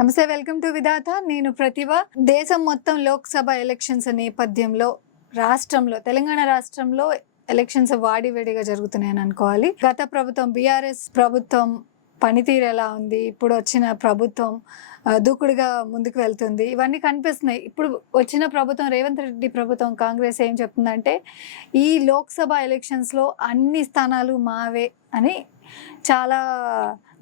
నమస్తే, welcome to విధాత. నేను ప్రతిభ. దేశం మొత్తం లోక్సభ ఎలక్షన్స్ నేపథ్యంలో తెలంగాణ రాష్ట్రంలో ఎలక్షన్స్ వాడివేడిగా జరుగుతున్నాయని అనుకోవాలి. గత ప్రభుత్వం బీఆర్ఎస్ ప్రభుత్వం పనితీరు ఎలా ఉంది, ఇప్పుడు వచ్చిన ప్రభుత్వం దూకుడుగా ముందుకు వెళ్తుంది, ఇవన్నీ కనిపిస్తున్నాయి. ఇప్పుడు వచ్చిన ప్రభుత్వం రేవంత్ రెడ్డి ప్రభుత్వం కాంగ్రెస్ ఏం చెప్తుందంటే ఈ లోక్సభ ఎలక్షన్స్లో అన్ని స్థానాలు మావే అని చాలా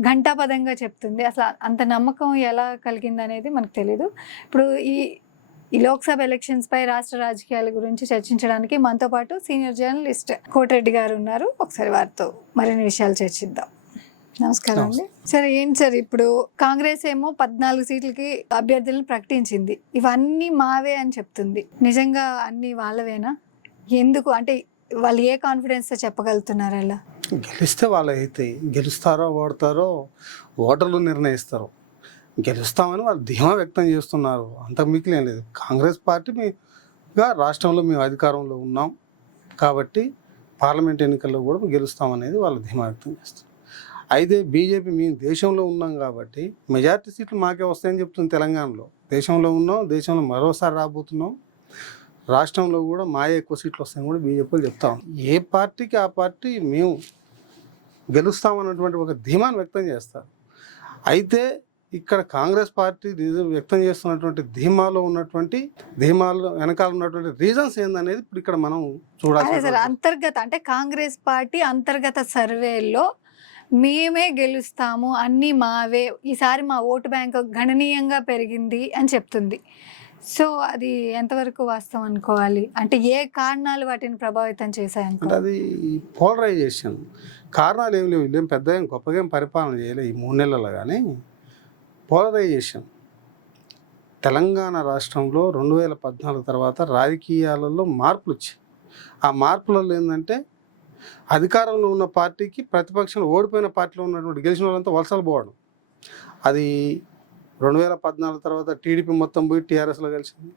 ఘంటాపదంగా చెప్తుంది. అసలు అంత నమ్మకం ఎలా కలిగింది అనేది మనకు తెలీదు. ఇప్పుడు ఈ లోక్సభ ఎలక్షన్స్ పై రాష్ట్ర రాజకీయాల గురించి చర్చించడానికి మనతో పాటు సీనియర్ జర్నలిస్ట్ కోటిరెడ్డి గారు ఉన్నారు. ఒకసారి వారితో మరిన్ని విషయాలు చర్చిద్దాం. నమస్కారం అండి. సరే, ఏంటి సార్, ఇప్పుడు కాంగ్రెస్ ఏమో 14 సీట్లకి అభ్యర్థులను ప్రకటించింది, ఇవన్నీ మావే అని చెప్తుంది. నిజంగా అన్ని వాళ్ళవేనా? ఎందుకు అంటే వాళ్ళు ఏ కాన్ఫిడెన్స్ తో చెప్పగలుగుతున్నారు? అలా గెలిస్తే వాళ్ళు అయితే గెలుస్తారో ఓడతారో ఓటర్లు నిర్ణయిస్తారు. గెలుస్తామని వాళ్ళు ధీమా వ్యక్తం చేస్తున్నారు, అంతకు మిగిలిన లేదు. కాంగ్రెస్ పార్టీగా రాష్ట్రంలో మేము అధికారంలో ఉన్నాం కాబట్టి పార్లమెంట్ ఎన్నికల్లో కూడా గెలుస్తామనేది వాళ్ళు ధీమా వ్యక్తం చేస్తారు. అయితే బీజేపీ మేము దేశంలో ఉన్నాం కాబట్టి మెజారిటీ సీట్లు మాకే వస్తాయని చెప్తుంది. తెలంగాణలో దేశంలో ఉన్నాం, దేశంలో మరోసారి రాబోతున్నాం, రాష్ట్రంలో కూడా మాయే ఎక్కువ సీట్లు వస్తాయని కూడా బీజేపీలు చెప్తాం. ఏ పార్టీకి ఆ పార్టీ మేము గెలుస్తామన్నటువంటి ఒక ధీమాను వ్యక్తం చేస్తారు. అయితే ఇక్కడ కాంగ్రెస్ పార్టీ వ్యక్తం చేస్తున్నటువంటి ధీమాలో వెనకాల ఉన్నటువంటి రీజన్స్ ఏందనేది ఇప్పుడు ఇక్కడ మనం చూడాలి. అంతర్గత అంటే కాంగ్రెస్ పార్టీ అంతర్గత సర్వేలో మేమే గెలుస్తాము, అన్నీ మావే, ఈసారి మా ఓటు బ్యాంక్ గణనీయంగా పెరిగింది అని చెప్తుంది. సో అది ఎంతవరకు వాస్తవం అనుకోవాలి? అంటే ఏ కారణాలు వాటిని ప్రభావితం చేశాయంటే అది పోలరైజేషన్ కారణాలు ఏమి లేవు. వీళ్ళేం పెద్ద గొప్పగా ఏం పరిపాలన చేయలేదు ఈ 3 నెలల్లో. కానీ పోలరైజేషన్ తెలంగాణ రాష్ట్రంలో 2014 తర్వాత రాజకీయాలలో మార్పులు వచ్చాయి. ఆ మార్పులలో ఏంటంటే అధికారంలో ఉన్న పార్టీకి ప్రతిపక్షంలో ఓడిపోయిన పార్టీలో ఉన్నటువంటి గెలిచిన వాళ్ళంతా వలసలు పోవడం. అది 2014 తర్వాత టీడీపీ మొత్తం పోయి టీఆర్ఎస్లో కలిసింది.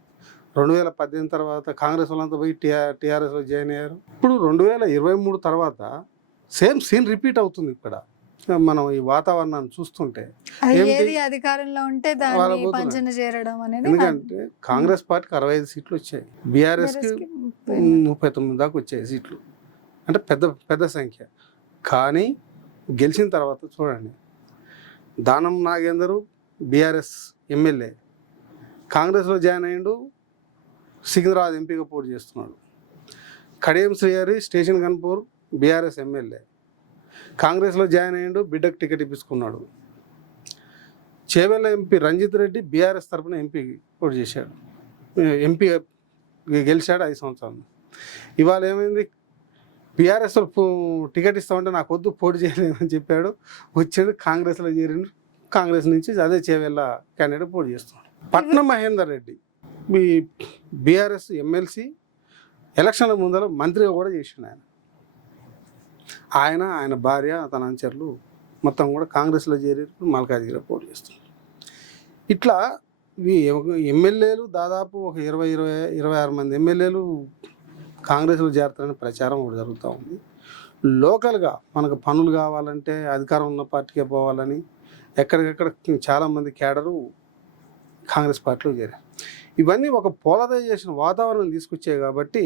2018 తర్వాత కాంగ్రెస్ వాళ్ళంతా పోయి టీఆర్ఎస్లో జాయిన్ అయ్యారు. ఇప్పుడు 2023 తర్వాత సేమ్ సీన్ రిపీట్ అవుతుంది. ఇక్కడ మనం ఈ వాతావరణాన్ని చూస్తుంటే అధికారంలో ఉంటే ఎందుకంటే కాంగ్రెస్ పార్టీకి 65 సీట్లు వచ్చాయి, బీఆర్ఎస్కి 39 దాకా వచ్చాయి సీట్లు. అంటే పెద్ద సంఖ్య. కానీ గెలిచిన తర్వాత చూడండి, దానం నాగేందర్ బీఆర్ఎస్ ఎమ్మెల్యే కాంగ్రెస్లో జాయిన్ అయ్యిండు, సికింద్రాబాద్ ఎంపీగా పోటీ చేస్తున్నాడు. కడియం శ్రీహరి స్టేషన్ గన్పూర్ బీఆర్ఎస్ ఎమ్మెల్యే కాంగ్రెస్లో జాయిన్ అయ్యిండు, బిడ్డకు టికెట్ ఇప్పించుకున్నాడు. చేవెళ్ళ ఎంపీ రంజిత్ రెడ్డి బీఆర్ఎస్ తరఫున ఎంపీ పోటీ చేశాడు, ఎంపీ గెలిచాడు 5 సంవత్సరాలు. ఇవాళ ఏమైంది, బీఆర్ఎస్లో టికెట్ ఇస్తామంటే నాకు వద్దు, పోటీ చేయలేదని చెప్పాడు, వచ్చాడు కాంగ్రెస్లో చేరిండు. కాంగ్రెస్ నుంచి అదే చేవెళ్ళ క్యాండిడేట్ పోటీ చేస్తున్నాడు. పట్నం మహేందర్ రెడ్డి బీఆర్ఎస్ ఎమ్మెల్సీ ఎలక్షన్ల ముందర మంత్రిగా కూడా చేసిండు. ఆయన భార్య తన అనుచరులు మొత్తం కూడా కాంగ్రెస్లో చేరి మల్కాజ్గిరిలో పోటీ చేస్తున్నారు. ఇట్లా ఎమ్మెల్యేలు దాదాపు ఒక 26 మంది ఎమ్మెల్యేలు కాంగ్రెస్లో చేరుతారని ప్రచారం కూడా జరుగుతూ ఉంది. లోకల్గా మనకు పనులు కావాలంటే అధికారం ఉన్న పార్టీకే పోవాలని ఎక్కడికెక్కడ చాలామంది క్యాడరు కాంగ్రెస్ పార్టీలో చేరారు. ఇవన్నీ ఒక పోలరైజేషన్ వాతావరణం తీసుకొచ్చాయి కాబట్టి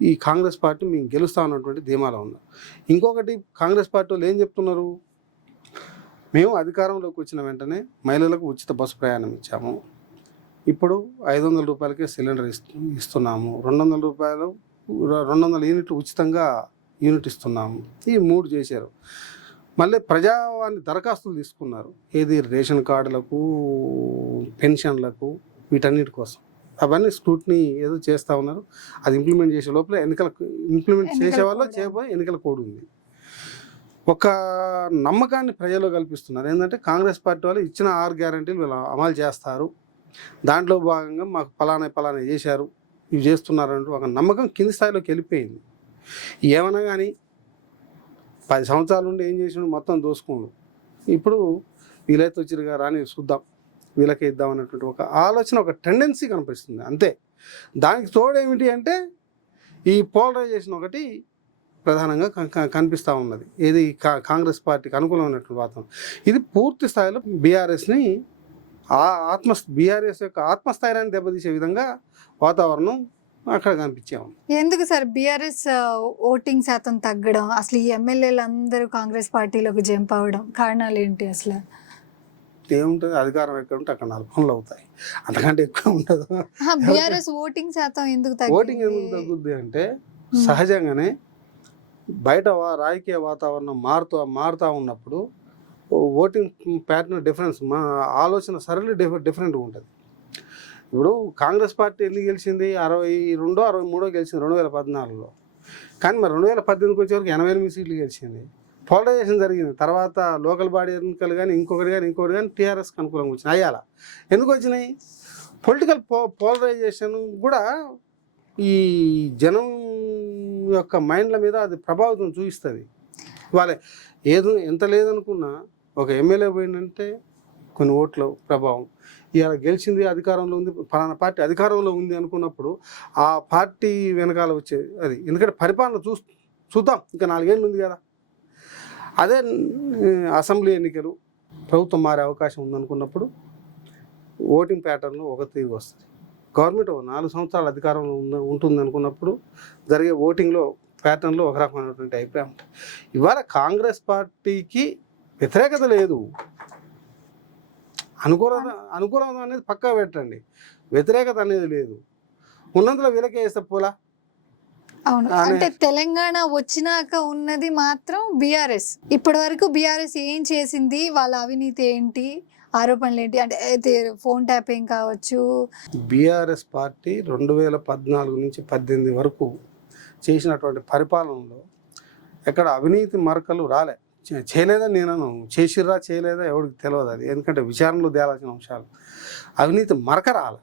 ఈ కాంగ్రెస్ పార్టీ మేము గెలుస్తామన్నటువంటి ధీమాలో ఉన్నారు. ఇంకొకటి, కాంగ్రెస్ పార్టీ వాళ్ళు ఏం చెప్తున్నారు, మేము అధికారంలోకి వచ్చిన వెంటనే మహిళలకు ఉచిత బస్సు ప్రయాణం ఇచ్చాము, ఇప్పుడు 500 రూపాయలకే సిలిండర్ ఇస్తున్నాము, 200 రూపాయలు 200 యూనిట్లు ఉచితంగా యూనిట్ ఇస్తున్నాము. ఈ 3 చేశారు. మళ్ళీ ప్రజావాణి దరఖాస్తులు తీసుకున్నారు, ఏది రేషన్ కార్డులకు, పెన్షన్లకు, వీటన్నిటి కోసం. అవన్నీ స్క్రూటినీ ఏదో చేస్తూ ఉన్నారు. అది ఇంప్లిమెంట్ చేసే లోపల ఇంప్లిమెంట్ చేసే వాళ్ళు చేయబోయే ఎన్నికల కోడ్ ఉంది. ఒక నమ్మకాన్ని ప్రజల్లో కల్పిస్తున్నారు. ఏంటంటే కాంగ్రెస్ పార్టీ వాళ్ళు ఇచ్చిన 6 గ్యారంటీలు వీళ్ళు అమలు చేస్తారు, దాంట్లో భాగంగా మాకు పలానా చేశారు, ఇవి చేస్తున్నారంటూ ఒక నమ్మకం కింది స్థాయిలోకి వెళ్ళిపోయింది. ఏమన్నా కానీ 10 సంవత్సరాల నుండి ఏం చేసినాడు, మొత్తం దోసుకున్నాడు. ఇప్పుడు వీలైతే వచ్చిరుగా రాని చూద్దాం, వీళ్ళకే ఇద్దాం అన్నటువంటి ఒక ఆలోచన, ఒక టెండెన్సీ కనిపిస్తుంది అంతే. దానికి తోడేమిటి అంటే ఈ పోలరైజేషన్ ఒకటి ప్రధానంగా కనిపిస్తూ ఉన్నది. ఏది కాంగ్రెస్ పార్టీకి అనుకూలమైనటువంటి వాతావరణం. ఇది పూర్తి స్థాయిలో బీఆర్ఎస్ని బీఆర్ఎస్ యొక్క ఆత్మస్థైర్యాన్ని దెబ్బతీసే విధంగా వాతావరణం అక్కడ కనిపించాము. ఎందుకు సార్ బీఆర్ఎస్ ఓటింగ్ శాతం తగ్గడం, అసలు ఈ ఎమ్మెల్యేలు అందరూ కాంగ్రెస్ పార్టీలోకి జంప్ అవ్వడం కారణాలు ఏంటి అసలు? ఏముంటుంది, అధికారం ఎక్కడ ఉంటే అక్కడ 4 పనులు అవుతాయి, అంతకంటే ఎక్కువ ఉండదు. బీఆర్ఎస్ ఓటింగ్ శాతం ఎందుకు ఓటింగ్ ఎందుకు తగ్గుద్ది అంటే సహజంగానే బయట రాజకీయ వాతావరణం మారుతూ ఉన్నప్పుడు ఓటింగ్ ప్యాటర్న్ డిఫరెన్స్, మా ఆలోచన సరళి డిఫరెంట్గా ఉంటుంది. ఇప్పుడు కాంగ్రెస్ పార్టీ ఎన్ని గెలిచింది? 62, 63 గెలిచింది 2014లో. కానీ మరి 2018కి వచ్చేవరకు 88 సీట్లు గెలిచింది. పోలరైజేషన్ జరిగింది. తర్వాత లోకల్ బాడీ ఎన్నికలు కానీ ఇంకొకటి కానీ టీఆర్ఎస్కి అనుకూలంగా వచ్చినాయి. అయ్యాల ఎందుకు వచ్చినాయి? పొలిటికల్ పోలరైజేషన్ కూడా ఈ జనం యొక్క మైండ్ల మీద అది ప్రభావితం చూపిస్తుంది. ఇవాళ ఎంత లేదనుకున్నా ఒక ఎమ్మెల్యే పోయిందంటే కొన్ని ఓట్ల ప్రభావం, ఇవాళ గెలిచింది అధికారంలో ఉంది, ఫలానా పార్టీ అధికారంలో ఉంది అనుకున్నప్పుడు ఆ పార్టీ వెనకాల వచ్చేది అది. ఎందుకంటే పరిపాలన చూద్దాం, ఇంకా 4 ఏళ్ళు ఉంది కదా. అదే అసెంబ్లీ ఎన్నికలు, ప్రభుత్వం మారే అవకాశం ఉందనుకున్నప్పుడు ఓటింగ్ ప్యాటర్న్లో ఒక తీరు వస్తుంది. గవర్నమెంట్ 4 సంవత్సరాల అధికారంలో ఉంటుంది అనుకున్నప్పుడు జరిగే ఓటింగ్లో ప్యాటర్న్లో ఒక రకమైనటువంటి అభిప్రాయం ఉంటుంది. ఇవాళ కాంగ్రెస్ పార్టీకి వ్యతిరేకత లేదు, అనుకూలత అనేది పక్కా పెట్టండి, వ్యతిరేకత అనేది లేదు. ఉన్నందులో వీళ్ళకే వేస్తే పోలా. అవును, అంటే తెలంగాణ వచ్చినాక ఉన్నది మాత్రం బీఆర్ఎస్. ఇప్పటి వరకు బీఆర్ఎస్ ఏం చేసింది, వాళ్ళ అవినీతి ఏంటి, ఆరోపణలు ఏంటి, అంటే ఫోన్ ట్యాపింగ్ కావచ్చు. బీఆర్ఎస్ పార్టీ 2014 నుంచి 18 వరకు చేసినటువంటి పరిపాలనలో ఎక్కడ అవినీతి మరకలు రాలే. చేయలేదని నేను చేసిర్రా చేయలేదా ఎవరికి తెలియదు అది, ఎందుకంటే విచారణలో తేలాల్సిన అంశాలు. అవినీతి మరక రాలే.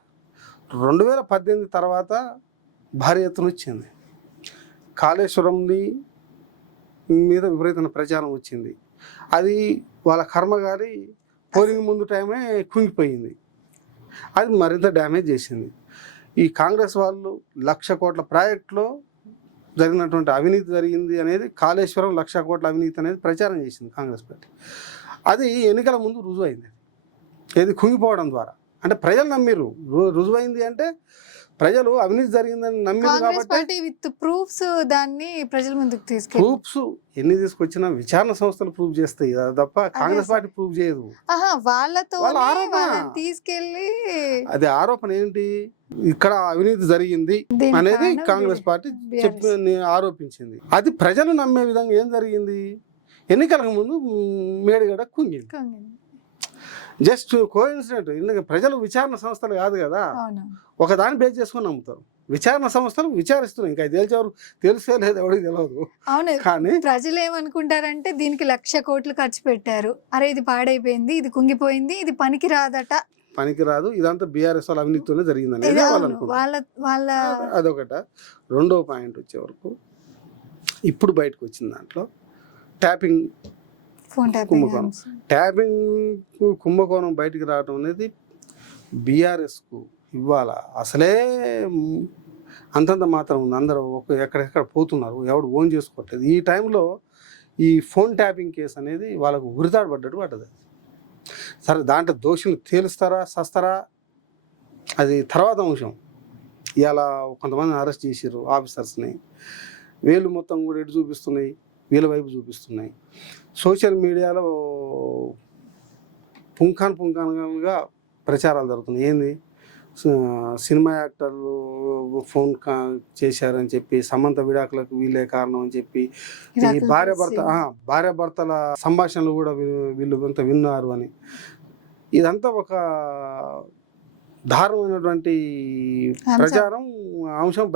2018 తర్వాత భారీ ఎత్తున వచ్చింది. కాళేశ్వరంది మీద విపరీతమైన ప్రచారం వచ్చింది. అది వాళ్ళ కర్మగారి పోలింగ్ ముందు టైమే కుంగిపోయింది. అది మరింత డ్యామేజ్ చేసింది. ఈ కాంగ్రెస్ వాళ్ళు 1,00,000 కోట్ల ప్రాజెక్టులో జరిగినటువంటి అవినీతి జరిగింది అనేది, కాళేశ్వరం 1,00,000 కోట్ల అవినీతి అనేది ప్రచారం చేసింది కాంగ్రెస్ పార్టీ. అది ఎన్నికల ముందు రుజువైంది. ఏది కుంగిపోవడం ద్వారా, అంటే ప్రజలు నమ్మిరు. రుజువైంది అంటే ప్రజలు అవినీతి జరిగిందని నమ్మిరు కాబట్టి విత్ ప్రూఫ్స్ దాన్ని ప్రజల ముందుకు తీసుకెళ్ళి, ప్రూఫ్స్ ఎన్ని తీసుకొచ్చినా విచారణ సంస్థలు ప్రూఫ్ చేస్తాయి తప్ప కాంగ్రెస్ పార్టీ ప్రూఫ్ చేయదు. వాళ్ళతో తీసుకెళ్ళి అది ఆరోపణ ఏంటి, ఇక్కడ అవినీతి జరిగింది అనేది కాంగ్రెస్ పార్టీ ఆరోపించింది. అది ప్రజలు నమ్మే విధంగా ఏం జరిగింది, ఎన్నికలకు ముందు మేడిగడ్డ కుంగింది. Just coincident. ఎందుకంటే ప్రజలు విచారణ సంస్థలు కాదు కదా, ఒకదాన్ని బేస్ చేసుకొని నమ్ముతారు. విచారణ సంస్థలు విచారిస్తున్నాయి, ఇంకా తేల్చేవారు తెలిసే లేదు, ఎవరికి తెలియదు. అవును, కానీ ప్రజలు ఏమనుకుంటారంటే దీనికి 1,00,000 కోట్లు ఖర్చు పెట్టారు, అరే ఇది పాడైపోయింది, ఇది కుంగిపోయింది, ఇది పనికి రాదు, ఇదంతా బీఆర్ఎస్ వాళ్ళ అవినీతితోనే జరిగిందని వాళ్ళ. అదొకట. రెండో పాయింట్ వచ్చే వరకు ఇప్పుడు బయటకు వచ్చిన దాంట్లో ట్యాపింగ్ కుంభకోణం బయటికి రావడం అనేది బీఆర్ఎస్కు ఇవాళ అసలే అంతంత మాత్రం ఉంది. అందరూ ఎక్కడెక్కడ పోతున్నారు, ఎవడు ఓన్ చేసుకోవట్లేదు. ఈ టైంలో ఈ ఫోన్ ట్యాపింగ్ కేసు అనేది వాళ్ళకు ఉరితాడు పడ్డది. సరే, దాంట్లో దోషులు తేలుస్తారా సస్తారా అది తర్వాత అంశం. ఇలా కొంతమంది అరెస్ట్ చేసారు ఆఫీసర్స్ని, వేలు మొత్తం కూడా ఎటు చూపిస్తున్నాయి, వీళ్ళ వైపు చూపిస్తున్నాయి. సోషల్ మీడియాలో పుంఖానుగా ప్రచారాలు జరుగుతున్నాయి. ఏంది, సినిమా యాక్టర్లు ఫోన్ చేశారని చెప్పి, సమంత విడాకులకు వీళ్ళే కారణం అని చెప్పి, ఈ భార్యాభర్తల సంభాషణలు కూడా వీళ్ళు అంత విన్నారు అని, ఇదంతా ఒక దారుణమైనటువంటి ప్రచారం అంశం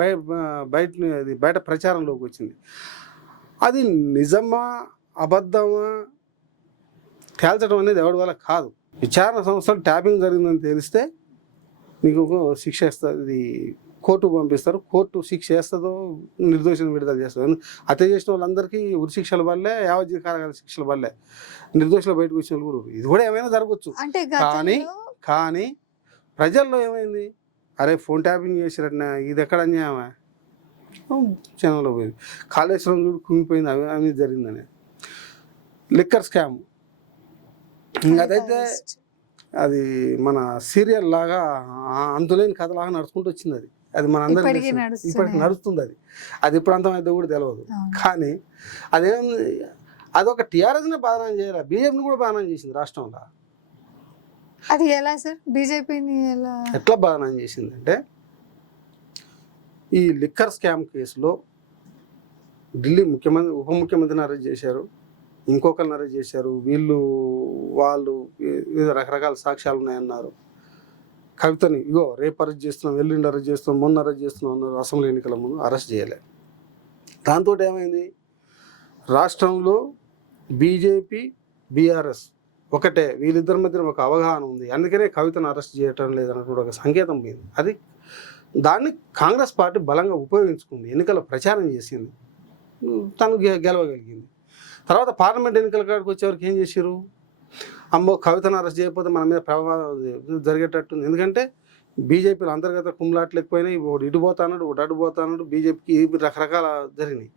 బయట ప్రచారంలోకి వచ్చింది. అది నిజమా అబద్ధమా తేల్చడం అనేది ఎవరి వల్ల కాదు. విచారణ సంస్థలు ట్యాపింగ్ జరిగిందని తెలిస్తే నీకు శిక్ష ఇస్తుంది, కోర్టుకు పంపిస్తారు. కోర్టు శిక్ష వేస్తుందో నిర్దోషిని విడుదల చేస్తుంది. హత్య చేసిన వాళ్ళందరికీ ఉరి శిక్షల వల్లే, యావజ్జీవ కారాగార శిక్షల వల్లే నిర్దోషులు బయటకు వచ్చిన వాళ్ళు కూడా. ఇది కూడా ఏమైనా జరగచ్చు. కానీ ప్రజల్లో ఏమైంది, అరే ఫోన్ ట్యాపింగ్ చేసిరట్నా, ఇది ఎక్కడ అన్యాయమా, జనంలో పోయింది. కాళేశ్వరం చూడు కుంగిపోయింది, అవి జరిగిందని. లిక్కర్ స్కామ్ అదైతే అది మన సీరియల్ లాగా అంతులేని కథలాగా నడుచుకుంటూ వచ్చింది. అది మన అందరికీ ఇప్పటికి నడుస్తుంది. అది ఎప్పుడు అంతమైతే కూడా తెలియదు. కానీ అదొక టీఆర్ఎస్ని బాధనం చేయాలి, బీజేపీని కూడా బాధనం చేసింది రాష్ట్రంలో. అది ఎలా సార్ బీజేపీని ఎట్లా బాధనం చేసింది అంటే, ఈ లిక్కర్ స్కామ్ కేసులో ఢిల్లీ ముఖ్యమంత్రి ఉప ముఖ్యమంత్రిని అరెస్ట్ చేశారు, ఇంకొకరిని అరెస్ట్ చేశారు. వాళ్ళు వివిధ రకరకాల సాక్ష్యాలు ఉన్నాయన్నారు. కవితని ఇగో రేపు అరెస్ట్ చేస్తున్నాం, ఎల్లుండి అరెస్ట్ చేస్తున్నాం, మొన్న అరెస్ట్ చేస్తున్నాం అన్నారు. అసెంబ్లీ ఎన్నికల ముందు అరెస్ట్ చేయలే. దాంతో ఏమైంది, రాష్ట్రంలో బీజేపీ బీఆర్ఎస్ ఒకటే, వీళ్ళిద్దరి మధ్య ఒక అవగాహన ఉంది, అందుకనే కవితను అరెస్ట్ చేయటం లేదన్నటువంటి ఒక సంకేతం పోయింది. దాన్ని కాంగ్రెస్ పార్టీ బలంగా ఉపయోగించుకుంది, ఎన్నికల ప్రచారం చేసింది, తను గెలవగలిగింది. తర్వాత పార్లమెంట్ ఎన్నికల కాడికి వచ్చేవరకు ఏం చేశారు, అమ్మో కవితను అరెస్ట్ చేయకపోతే మన మీద ప్రభావం జరిగేటట్టుంది. ఎందుకంటే బీజేపీలో అంతర్గత కుమ్లాట్లు ఎక్కువైనాయి, ఒకటి ఇటు పోతాడు, ఒకటి అటు పోతాడు, బీజేపీకి రకరకాల జరిగినాయి.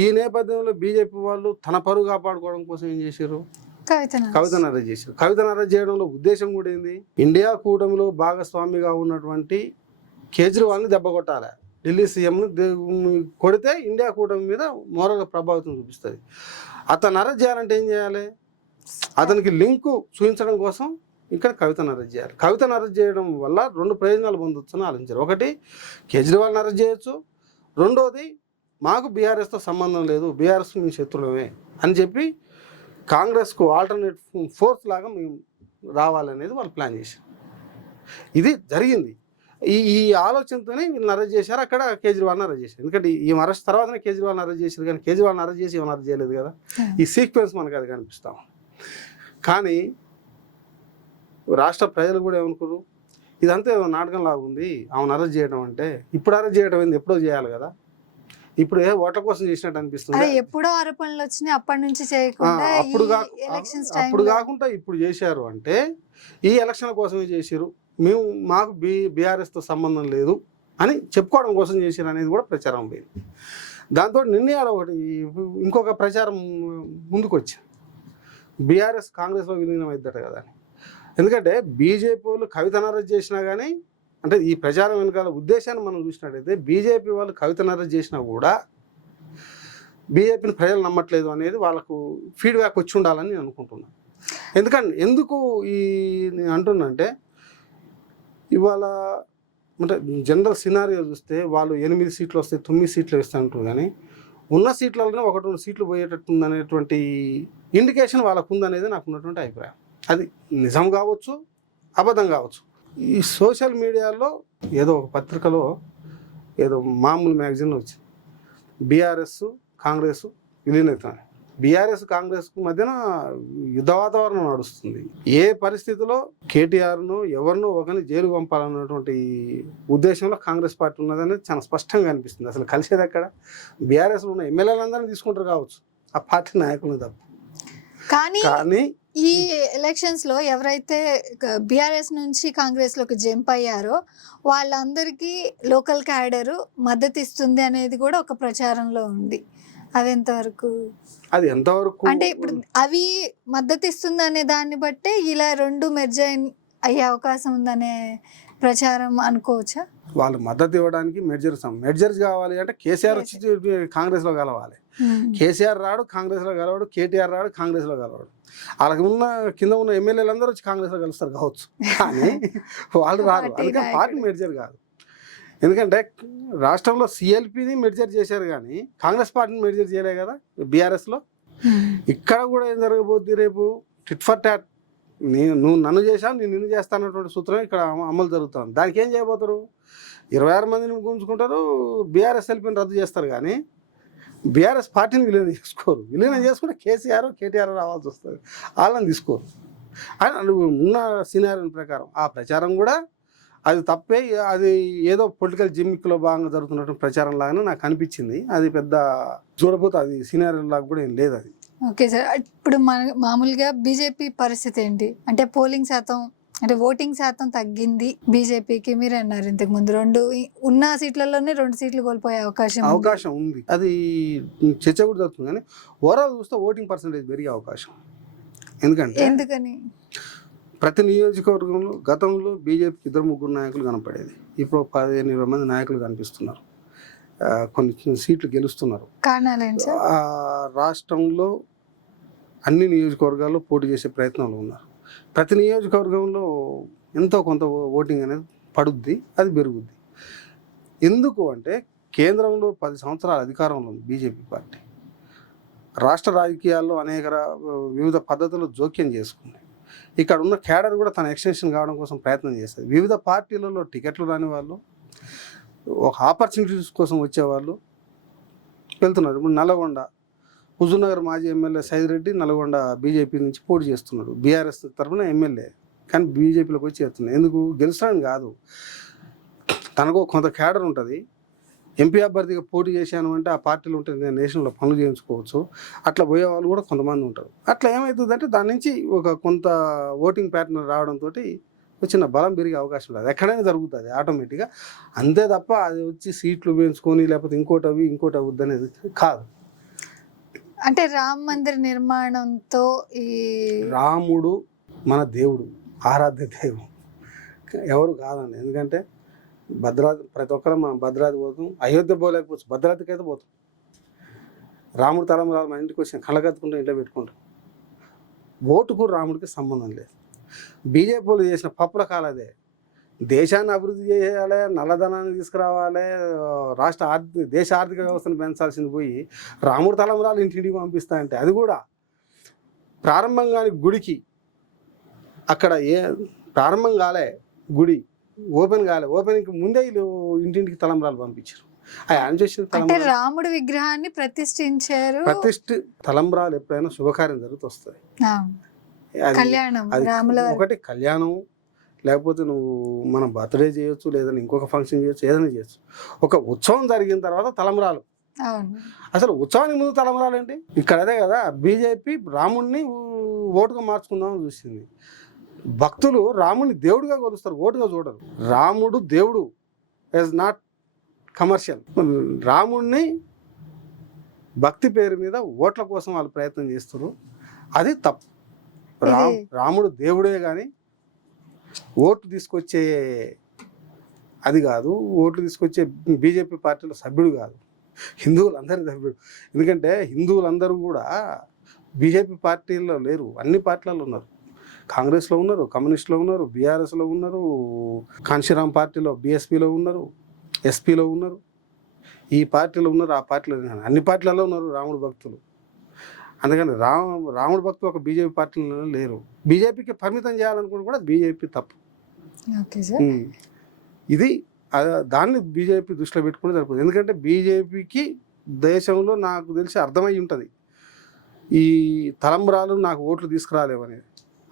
ఈ నేపథ్యంలో బీజేపీ వాళ్ళు తన పరువు కాపాడుకోవడం కోసం ఏం చేశారు, కవితను అరెస్ట్ చేశారు. కవితను అరెస్ట్ చేయడంలో ఉద్దేశం కూడా ఏంది, ఇండియా కూటమిలో భాగస్వామిగా ఉన్నటువంటి కేజ్రీవాల్ని దెబ్బ కొట్టాలి, ఢిల్లీ సీఎంను కొడితే ఇండియా కూటమి మీద మోరల్గా ప్రభావితం చూపిస్తుంది. అతను అరెస్ట్ చేయాలంటే ఏం చేయాలి, అతనికి లింకు చూపించడం కోసం ఇక్కడ కవితను అరెస్ట్ చేయాలి. కవితను అరెస్ట్ చేయడం వల్ల 2 ప్రయోజనాలు పొందొచ్చని ఆలోచించారు. ఒకటి, కేజ్రీవాల్ని అరెస్ట్ చేయొచ్చు, రెండోది మాకు బీఆర్ఎస్తో సంబంధం లేదు, బీఆర్ఎస్ మీ శత్రులమే అని చెప్పి కాంగ్రెస్కు ఆల్టర్నేట్ ఫోర్స్ లాగా మేము రావాలనేది వాళ్ళు ప్లాన్ చేశారు. ఇది జరిగింది. ఈ ఆలోచనతోనే వీళ్ళని అరెస్ట్ చేశారు. అక్కడ కేజ్రీవాల్ని అరెస్ట్ చేశారు. ఎందుకంటే ఈ అరెస్ట్ తర్వాతనే కేజ్రీవాల్ని అరెస్ట్ చేశారు, కానీ కేజ్రీవాల్ని అరెస్ట్ చేసి ఏమైనా అరెస్ట్ చేయలేదు కదా. ఈ సీక్వెన్స్ మనకు అది కనిపిస్తాం. కానీ రాష్ట్ర ప్రజలు కూడా ఏమనుకోరు, ఇదంతా ఏదో నాటకం లాగా ఉంది, ఆమెను అరెస్ట్ చేయడం అంటే. ఇప్పుడు అరెస్ట్ చేయడం ఏంది, ఎప్పుడో చేయాలి కదా. ఇప్పుడు ఓట్ల కోసం చేసినట్టు అనిపిస్తుంది. ఎప్పుడో ఆరోపణలు వచ్చినాయి, అప్పటి నుంచి చేయకుండా అప్పుడు కాకుండా ఇప్పుడు చేశారు అంటే ఈ ఎలక్షన్ల కోసమే చేశారు, మేము మాకు బీఆర్ఎస్తో సంబంధం లేదు అని చెప్పుకోవడం కోసం చేశారు అనేది కూడా ప్రచారం పోయింది. దాంతో నిర్ణయాలు ఒకటి ఇంకొక ప్రచారం ముందుకు వచ్చింది, బీఆర్ఎస్ కాంగ్రెస్లో విలీనం అవుద్దట కదా అని. ఎందుకంటే బీజేపీ వాళ్ళు కవితను అరెస్ట్ చేసినా కానీ, అంటే ఈ ప్రచారం వెనకాల ఉద్దేశాన్ని మనం చూసినట్టయితే బీజేపీ వాళ్ళు కవితను అరెస్ట్ చేసినా కూడా బీజేపీని ప్రజలు నమ్మట్లేదు అనేది వాళ్ళకు ఫీడ్బ్యాక్ వచ్చి ఉండాలని నేను అనుకుంటున్నాను. ఎందుకు నేను అంటున్నానంటే, ఇవాళ అంటే జనరల్ సినారియో చూస్తే వాళ్ళు 8 సీట్లు వస్తే 9 సీట్లు వేస్తుంటారు, కానీ ఉన్న సీట్లలోనే 1-2 సీట్లు పోయేటట్టు ఉందనేటువంటి ఇండికేషన్ వాళ్ళకు ఉందనేది నాకు ఉన్నటువంటి అభిప్రాయం. అది నిజం కావచ్చు, అబద్ధం కావచ్చు. ఈ సోషల్ మీడియాలో ఏదో ఒక పత్రికలో ఏదో మామూలు మ్యాగజైన్లో వచ్చింది, బీఆర్ఎస్ కాంగ్రెస్ విలీనత, బీఆర్ఎస్ కాంగ్రెస్కు మధ్యన యుద్ధ వాతావరణం నడుస్తుంది. ఏ పరిస్థితిలో కేటీఆర్ను ఎవరినో ఒకరిని జైలు పంపాలన్నటువంటి ఉద్దేశంలో కాంగ్రెస్ పార్టీ ఉన్నదనేది చాలా స్పష్టంగా అనిపిస్తుంది. అసలు కలిసేది ఎక్కడ, బీఆర్ఎస్లో ఉన్న ఎమ్మెల్యేలందరినీ తీసుకుంటారు కావచ్చు, ఆ పార్టీ నాయకులను తప్ప. కానీ ఈ ఎలక్షన్స్ లో ఎవరైతే బీఆర్ఎస్ నుంచి కాంగ్రెస్ లోకి జంప్ అయ్యారో వాళ్ళందరికీ లోకల్ క్యాడర్ మద్దతు ఇస్తుంది అనేది కూడా ఒక ప్రచారంలో ఉంది. అది ఎంతవరకు అంటే ఇప్పుడు అవి మద్దతు ఇస్తుంది అనే దాన్ని బట్టే ఇలా 2 మెర్జ్ అయ్యే అవకాశం ఉందనే ప్రచారం అనుకోవచ్చా? వాళ్ళు మద్దతు ఇవ్వడానికి మెర్జర్స్ కావాలి అంటే కేసీఆర్ వచ్చి కాంగ్రెస్లో కలవాలి. కేసీఆర్ రాడు కాంగ్రెస్లో కలవాడు, కేటీఆర్ రాడు కాంగ్రెస్లో కలవాడు. వాళ్ళకి కింద ఉన్న ఎమ్మెల్యేలందరూ వచ్చి కాంగ్రెస్లో కలుస్తారు కావచ్చు, కానీ వాళ్ళు రారు. అందుకని పార్టీ మెర్జర్ కాదు. ఎందుకంటే రాష్ట్రంలో సిఎల్పిని మెర్జర్ చేశారు, కానీ కాంగ్రెస్ పార్టీని మెర్జర్ చేయలే కదా బీఆర్ఎస్లో. ఇక్కడ కూడా ఏం జరగబోద్ది, రేపు టిట్ ఫర్ టాట్, నువ్వు నన్ను చేశావు నేను నిన్ను చేస్తానటువంటి సూత్రం ఇక్కడ అమలు జరుగుతుంది. దానికి ఏం చేయబోతారు, 26 మందిని గుంజుకుంటారు, బీఆర్ఎస్ ఎల్పీని రద్దు చేస్తారు, కానీ బీఆర్ఎస్ పార్టీని విలీనం చేసుకోరు. విలీనం చేసుకుంటే కేసీఆర్ కేటీఆర్ రావాల్సి వస్తుంది, వాళ్ళని తీసుకోరు. అని ఉన్న సినారియో ప్రకారం ఆ ప్రచారం కూడా అది తప్పే, అది ఏదో పొలిటికల్ జిమ్మిక్లో భాగంగా జరుగుతున్నటువంటి ప్రచారం లాగానే నాకు అనిపించింది. అది పెద్ద చూడబోతే అది సినారియో లాగా కూడా ఏం లేదు అది. ఓకే సార్, ఇప్పుడు మామూలుగా బీజేపీ పరిస్థితి ఏంటి అంటే పోలింగ్ శాతం అంటే ఓటింగ్ శాతం తగ్గింది బీజేపీకి మీరు అన్నారు ఇంతకు ముందు. ఉన్న సీట్లలోనే 2 సీట్లు కోల్పోయే అవకాశం ఉంది. అది చర్చ కూడా జరుగుతుంది, కానీ ఓవరాల్ చూస్తే ఓటింగ్ పర్సంటేజ్ పెరిగే అవకాశం. ఎందుకని ప్రతి నియోజకవర్గంలో గతంలో బీజేపీకి 2-3 నాయకులు కనపడేది, ఇప్పుడు 15-20 మంది నాయకులు కనిపిస్తున్నారు, కొన్ని సీట్లు గెలుస్తున్నారు. రాష్ట్రంలో అన్ని నియోజకవర్గాల్లో పోటీ చేసే ప్రయత్నంలో ఉన్నారు. ప్రతి నియోజకవర్గంలో ఎంతో కొంత ఓటింగ్ అనేది పడుద్ది, అది పెరుగుద్ది. ఎందుకు అంటే కేంద్రంలో 10 సంవత్సరాల అధికారంలో ఉంది బీజేపీ పార్టీ. రాష్ట్ర రాజకీయాల్లో అనేక వివిధ పద్ధతుల్లో జోక్యం చేసుకుంది. ఇక్కడ ఉన్న క్యాడర్ కూడా తన ఎక్స్టెన్షన్ కావడం కోసం ప్రయత్నం చేస్తుంది. వివిధ పార్టీలలో టికెట్లు రాని వాళ్ళు, ఒక ఆపర్చునిటీస్ కోసం వచ్చేవాళ్ళు వెళ్తున్నారు. ఇప్పుడు నల్గొండ హుజూర్నగర్ మాజీ ఎమ్మెల్యే సైదిరెడ్డి నల్గొండ బీజేపీ నుంచి పోటీ చేస్తున్నాడు, బీఆర్ఎస్ తరఫున ఎమ్మెల్యే, కానీ బీజేపీలోకి వచ్చి చేస్తున్నాడు. ఎందుకు? గెలుస్తాడని కాదు, తనకు కొంత క్యాడర్ ఉంటుంది. ఎంపీ అభ్యర్థిగా పోటీ చేశాను అంటే ఆ పార్టీలు ఉంటే నేను నేషనల్లో పనులు చేయించుకోవచ్చు, అట్లా పోయే వాళ్ళు కూడా కొంతమంది ఉంటారు. అట్లా ఏమవుతుందంటే దాని నుంచి ఒక కొంత ఓటింగ్ ప్యాటర్న్ రావడంతో వచ్చిన బలం పెరిగే అవకాశం లేదు. ఎక్కడైనా జరుగుతుంది ఆటోమేటిక్గా, అంతే తప్ప అది వచ్చి సీట్లు పెంచుకొని లేకపోతే ఇంకోటి అవుద్ది అనేది కాదు. అంటే రామ మందిర నిర్మాణంతో ఈ రాముడు మన దేవుడు, ఆరాధ్య దేవుడు, ఎవరు కాదండి. ఎందుకంటే భద్రాద్రి ప్రతి ఒక్కరు మనం భద్రాద్రి పోతాం, అయోధ్య పోలేకపోవచ్చు, భద్రాద్రికి అయితే పోతాం. రాముడు తలంబరాలు మన ఇంటికి వచ్చిన కళ్ళగత్తుకుంటూ ఇంట్లో పెట్టుకుంటాం. ఓటుకు రాముడికి సంబంధం లేదు. బీజేపీ వాళ్ళు చేసిన పప్పుల కాలదే. దేశాన్ని అభివృద్ధి చేయాలి, నల్లధనాన్ని తీసుకురావాలి, దేశ ఆర్థిక వ్యవస్థను పెంచాల్సింది పోయి రాముడు తలంబరాలు ఇంటింటికి పంపిస్తా అంటే అది కూడా ప్రారంభం కాని గుడికి అక్కడ ప్రారంభం కాలే, గుడి ఓపెన్ కాలే, ఓపెనింగ్కి ముందే వీళ్ళు ఇంటింటికి తలంబరాలు పంపించారు. ఆయన చేసిన రాముడి విగ్రహాన్ని ప్రతిష్ఠించారు. తలంబరాలు ఎప్పుడైనా శుభకార్యం జరుగుతూ వస్తుంది. ఒకటి కళ్యాణం, లేకపోతే నువ్వు మనం బర్త్డే చేయొచ్చు, లేదని ఇంకొక ఫంక్షన్ చేయొచ్చు, ఏదైనా చేయొచ్చు. ఒక ఉత్సవం జరిగిన తర్వాత తలంబరాలు. అసలు ఉత్సవానికి ముందు తలంబరాలు ఏంటి? ఇక్కడ అదే కదా, బీజేపీ రాముడిని ఓటుగా మార్చుకుందామని చూసింది. భక్తులు రాముడిని దేవుడిగా కొలుస్తారు, ఓటుగా చూడరు. రాముడు దేవుడు, ఈజ్ నాట్ కమర్షియల్. రాముడిని భక్తి పేరు మీద ఓట్ల కోసం వాళ్ళు ప్రయత్నం చేస్తారు, అది తప్పు. రాముడు దేవుడే కానీ ఓట్లు తీసుకొచ్చే అది కాదు, ఓట్లు తీసుకొచ్చే బీజేపీ పార్టీలో సభ్యుడు కాదు, హిందువులందరి సభ్యుడు. ఎందుకంటే హిందువులందరూ కూడా బీజేపీ పార్టీల్లో లేరు, అన్ని పార్టీలలో ఉన్నారు. కాంగ్రెస్లో ఉన్నారు, కమ్యూనిస్ట్లో ఉన్నారు, బీఆర్ఎస్లో ఉన్నారు, కాంశీరామ్ పార్టీలో బీఎస్పీలో ఉన్నారు, ఎస్పీలో ఉన్నారు, ఈ పార్టీలో ఉన్నారు, ఆ పార్టీలో అన్ని పార్టీలలో ఉన్నారు రాముడు భక్తులు. అందుకని రాముడు భక్తులు ఒక బీజేపీ పార్టీలో లేరు. బీజేపీకి పరిమితం చేయాలనుకుంటే కూడా బీజేపీ తప్పు. ఇది దాన్ని బీజేపీ దృష్టిలో పెట్టుకుంటే సరిపోతుంది. ఎందుకంటే బీజేపీకి దేశంలో నాకు తెలిసి అర్థమై ఉంటుంది ఈ తలంబరాలు నాకు ఓట్లు తీసుకురాలేవనేది.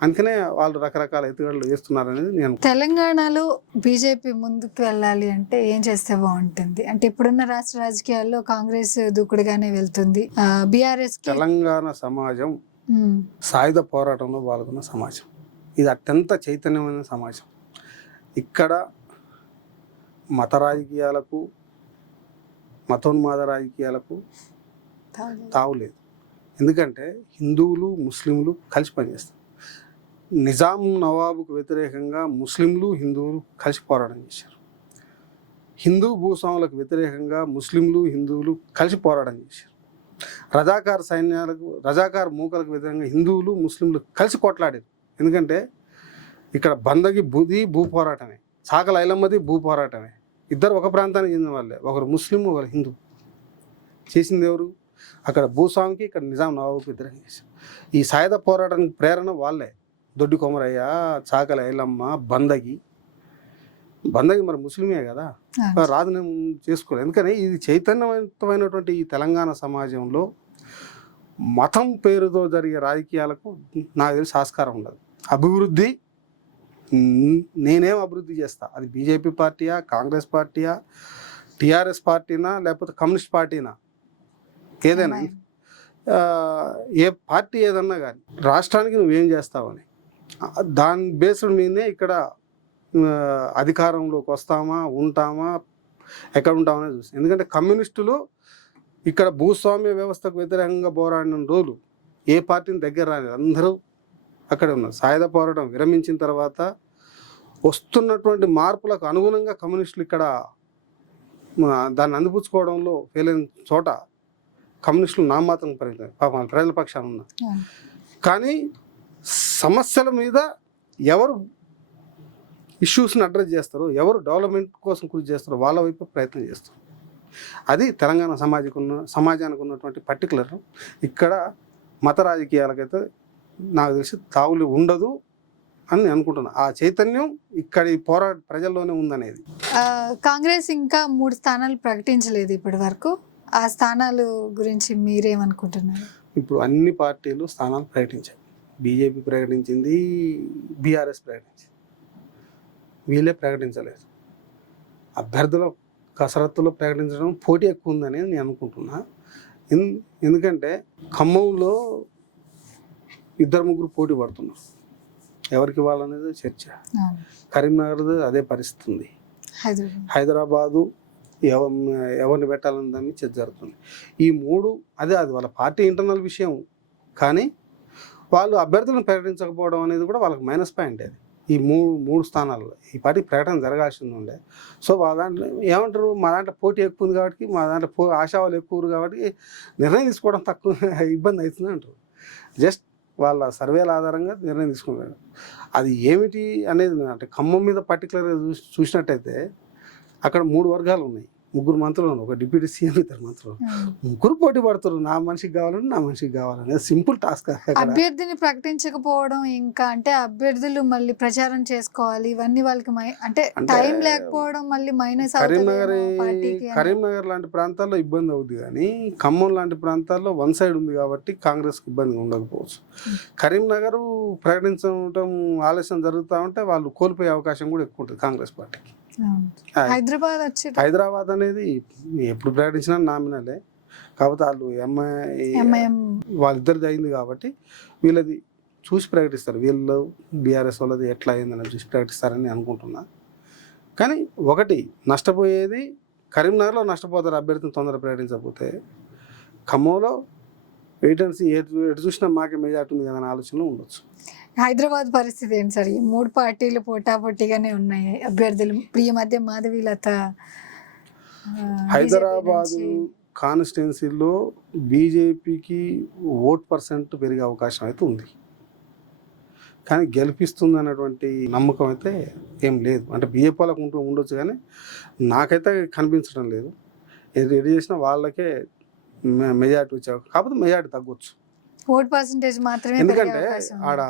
అందుకనే వాళ్ళు రకరకాల ఎత్తుగడలు చేస్తున్నారనేది నేను. తెలంగాణలో బీజేపీ ముందుకు వెళ్ళాలి అంటే ఏం చేస్తే బాగుంటుంది? అంటే ఇప్పుడున్న రాష్ట్ర రాజకీయాల్లో కాంగ్రెస్ దూకుడుగానే వెళ్తుంది, బీఆర్ఎస్. తెలంగాణ సమాజం సాయుధ పోరాటంలో పాల్గొన్న సమాజం, ఇది అత్యంత చైతన్యమైన సమాజం. ఇక్కడ మత రాజకీయాలకు, మతోన్మాద రాజకీయాలకు తావులేదు. ఎందుకంటే హిందువులు ముస్లింలు కలిసి పనిచేస్తారు. నిజాం నవాబుకు వ్యతిరేకంగా ముస్లింలు హిందువులు కలిసి పోరాటం చేశారు. హిందూ భూస్వాములకు వ్యతిరేకంగా ముస్లింలు హిందువులు కలిసి పోరాటం చేశారు. రజాకార్ మూకలకు వ్యతిరేకంగా హిందువులు ముస్లింలు కలిసి కొట్లాడారు. ఎందుకంటే ఇక్కడ బందగి భూ పోరాటమే, సాకల ఐలమ్మది భూ పోరాటమే. ఇద్దరు ఒక ప్రాంతానికి చెందిన వాళ్ళే, ఒకరు ముస్లిం ఒకరు హిందూ. చేసింది ఎవరు? అక్కడ భూస్వామికి, ఇక్కడ నిజాం నవాబుకి వ్యతిరేకంగా చేశారు. ఈ సాయుధ పోరాటానికి ప్రేరణ వాళ్ళే. దొడ్డి కొమరయ్య, చాకల ఐలమ్మ, బందగి మరి ముస్లిమే కదా, రాజునే చేసుకోలేదు. ఎందుకని ఇది చైతన్యవంతమైనటువంటి ఈ తెలంగాణ సమాజంలో మతం పేరుతో జరిగే రాజకీయాలకు నాకు తెలిసి ఆస్కారం ఉండదు. అభివృద్ధి నేనేం అభివృద్ధి చేస్తా, అది బీజేపీ పార్టీయా, కాంగ్రెస్ పార్టీయా, టీఆర్ఎస్ పార్టీనా, లేకపోతే కమ్యూనిస్ట్ పార్టీనా, ఏదైనా ఏ పార్టీ ఏదన్నా కానీ రాష్ట్రానికి నువ్వేం చేస్తావని, దాని బేస్డ్ మీదే ఇక్కడ అధికారంలోకి వస్తామా ఉంటామా ఎక్కడ ఉంటామనేది చూస్తాం. ఎందుకంటే కమ్యూనిస్టులు ఇక్కడ భూస్వామ్య వ్యవస్థకు వ్యతిరేకంగా పోరాడిన రోజులు ఏ పార్టీని దగ్గర రాలేదు, అందరూ అక్కడే ఉన్నారు. సాయుధ పోరాటం విరమించిన తర్వాత వస్తున్నటువంటి మార్పులకు అనుగుణంగా కమ్యూనిస్టులు ఇక్కడ దాన్ని అందిపుచ్చుకోవడంలో ఫెయిల్ అయిన చోట కమ్యూనిస్టులు నామాత్రం పరిగెత్తారు, పాపం ప్రజల పక్షాన ఉన్నారు. కానీ సమస్యల మీద ఎవరు ఇష్యూస్ని అడ్రస్ చేస్తారో, ఎవరు డెవలప్మెంట్ కోసం కృషి చేస్తారో వాళ్ళ వైపు ప్రయత్నం చేస్తారు. అది తెలంగాణ సమాజానికి ఉన్నటువంటి పర్టికులర్. ఇక్కడ మత రాజకీయాలకైతే నాకు తెలిసి తావులు ఉండదు అని అనుకుంటున్నాను. ఆ చైతన్యం ఇక్కడ ఈ ప్రజల్లోనే ఉందనేది. కాంగ్రెస్ ఇంకా 3 స్థానాలు ప్రకటించలేదు ఇప్పటి వరకు. ఆ స్థానాలు గురించి మీరేమనుకుంటున్నారు? ఇప్పుడు అన్ని పార్టీలు స్థానాలు ప్రకటించాయి. బీజేపీ ప్రకటించింది, బీఆర్ఎస్ ప్రకటించింది, వీళ్ళే ప్రకటించలేదు. అభ్యర్థుల కసరత్తులో ప్రకటించడం పోటీ ఎక్కువ ఉందని నేను అనుకుంటున్నా. ఎందుకంటే ఖమ్మంలో 2-3 పోటీ పడుతున్నారు, ఎవరికి ఇవ్వాలనేది చర్చ. కరీంనగర్ అదే పరిస్థితి ఉంది. హైదరాబాదు ఎవరిని పెట్టాలని దాన్ని చర్చ జరుగుతుంది. ఈ 3 అది వాళ్ళ పార్టీ ఇంటర్నల్ విషయం. కానీ వాళ్ళు అభ్యర్థులను ప్రకటించకపోవడం అనేది కూడా వాళ్ళకి మైనస్ పాయింట్. అది ఈ మూడు స్థానాల్లో ఈ పార్టీ ప్రకటన జరగాల్సింది ఉండే. సో వాళ్ళ దాంట్లో ఏమంటారు, మా దాంట్లో పోటీ ఎక్కువ ఉంది కాబట్టి, మా దాంట్లో ఆశావాళ్ళు ఎక్కువ కాబట్టి నిర్ణయం తీసుకోవడం తక్కువ ఇబ్బంది అవుతుంది అంటారు. జస్ట్ వాళ్ళ సర్వేల ఆధారంగా నిర్ణయం తీసుకుంటారు. అది ఏమిటి అనేది అంటే ఖమ్మం మీద పర్టికులర్గా చూసినట్టయితే అక్కడ 3 వర్గాలు ఉన్నాయి, 3 మంత్రులు, ఒక డిప్యూటీ సీఎం, 2 మంత్రులు, 3 పోటీ పడుతారు. నా మనిషికి కావాలని నా మనిషికి కావాలని సింపుల్ టాస్క్. అభ్యర్థిని ప్రకటించకపోవడం, ఇంకా అంటే అభ్యర్థులు మళ్ళీ ప్రచారం చేసుకోవాలి, ఇవన్నీ వాళ్ళకి అంటే టైం లేకపోవడం మళ్ళీ మైనస్. కరీంనగర్ లాంటి ప్రాంతాల్లో ఇబ్బంది అవుతుంది, కానీ ఖమ్మం లాంటి ప్రాంతాల్లో 1 సైడ్ ఉంది కాబట్టి కాంగ్రెస్కి ఇబ్బంది ఉండకపోవచ్చు. కరీంనగర్ ప్రకటించడం ఆలస్యం జరుగుతూ ఉంటే వాళ్ళు కోల్పోయే అవకాశం కూడా ఎక్కువ ఉంటుంది కాంగ్రెస్ పార్టీకి. హైదరాబాద్ అనేది ఎప్పుడు ప్రకటించినా నామినలే, కాకపోతే వాళ్ళు ఎంఐఎం వాళ్ళిద్దరిది అయింది కాబట్టి వీళ్ళది చూసి ప్రకటిస్తారు. వీళ్ళు బీఆర్ఎస్ వాళ్ళది ఎట్లా అయిందని చూసి ప్రకటిస్తారని అనుకుంటున్నా. కానీ ఒకటి నష్టపోయేది, కరీంనగర్లో నష్టపోతారు అభ్యర్థిని తొందర ప్రకటించకపోతే. ఖమ్మంలో వెయిట్ అండ్ సీ, ఎటు చూసినా మాకే మెజార్టీ ఉంది కదా అనే ఆలోచనలో ఉండొచ్చు. హైదరాబాద్ పరిస్థితి ఏంటి సార్? ఈ 3 పార్టీలు పోటాపోటీగానే ఉన్నాయి అభ్యర్థులు. ఈ మధ్య మాధవీలత హైదరాబాద్ కాన్స్టిట్యున్సీలో బీజేపీకి ఓట్ % పెరిగే అవకాశం అయితే ఉంది, కానీ గెలిపిస్తుంది అన్నటువంటి నమ్మకం అయితే ఏం లేదు. అంటే బీజేపీ వాళ్ళకు ఉండొచ్చు, కానీ నాకైతే కనిపించడం లేదు. ఎటు చేసినా వాళ్ళకే మెజార్టీ వచ్చే, కాకపోతే మెజార్టీ తగ్గొచ్చు, ఓట్ పర్సెంటేజ్ మాత్రమే. ఎందుకంటే ఆడ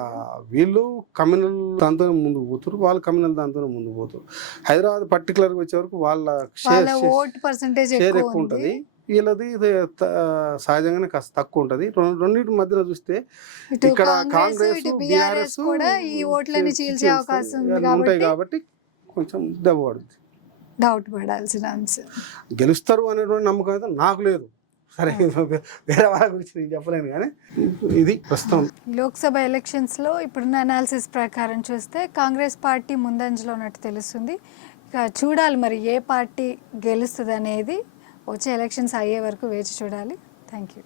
వీళ్ళు కమ్యూనల్ దాంతోనే ముందుకు పోతారు, వాళ్ళు కమ్యూనల్ దాంతోనే ముందుకు పోతారు. హైదరాబాద్ పర్టికులర్గా వచ్చే వరకు వాళ్ళ ఓట్ పర్సెంటేజ్ షేర్ ఎక్కువ ఉంటుంది, వీళ్ళది సహజంగానే కాస్త తక్కువ ఉంటుంది. రెండింటి మధ్యలో చూస్తే ఇక్కడ కాంగ్రెస్ బీఆర్ఎస్ ఉంటాయి కాబట్టి కొంచెం దెబ్బ పడుతుంది. డౌట్ పడాల్సిన అంశం. గెలుస్తారు అనేటువంటి నమ్మకం అయితే నాకు లేదు. సరే, వేరే వాళ్ళ గురించి నేను చెప్పలేను, కానీ ఇది ప్రస్తుతం లోక్సభ ఎలక్షన్స్లో ఇప్పుడున్న అనాలిసిస్ ప్రకారం చూస్తే కాంగ్రెస్ పార్టీ ముందంజలో ఉన్నట్టు తెలుస్తుంది. ఇక చూడాలి మరి ఏ పార్టీ గెలుస్తుంది అనేది వచ్చే ఎలక్షన్స్ అయ్యే వరకు వేచి చూడాలి. Thank you.